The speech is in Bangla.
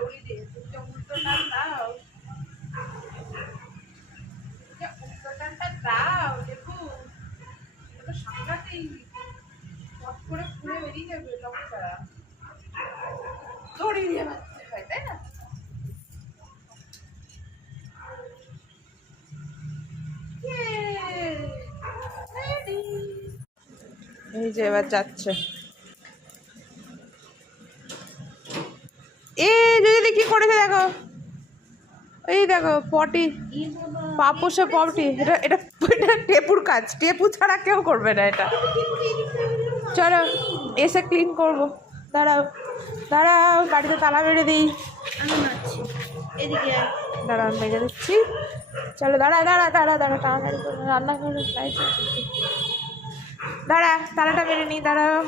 দড়ি দিয়ে তুমি উল্টো টান দাও, উল্টো টানটা দাও, দেখুন এটা তো সাংঘাতিক, পট করে খুলে বেরিয়ে যাবে লকটা, দড়ি দিয়ে বাঁধতে হয় তাই না? এই যে এবার যাচ্ছে। এ যদি কি করেছে দেখো, এই দেখো পটি, পাপোসে পটি, এটা এটা এটা টেপুর কাজ, টেপু ছাড়া কেউ করবে না এটা। চলো এসে ক্লিন করবো, দাঁড়াও দাঁড়াও, বাড়িতে তালা মেরে দিই, এদিকে দাঁড়াও মেরে দিচ্ছি। চলো দাঁড়া দাঁড়া দাঁড়া দাঁড়া, তাড়াতাড়ি করে রান্না করে লাইট, দাঁড়া তালাটা মেরে নিই, দাঁড়াও।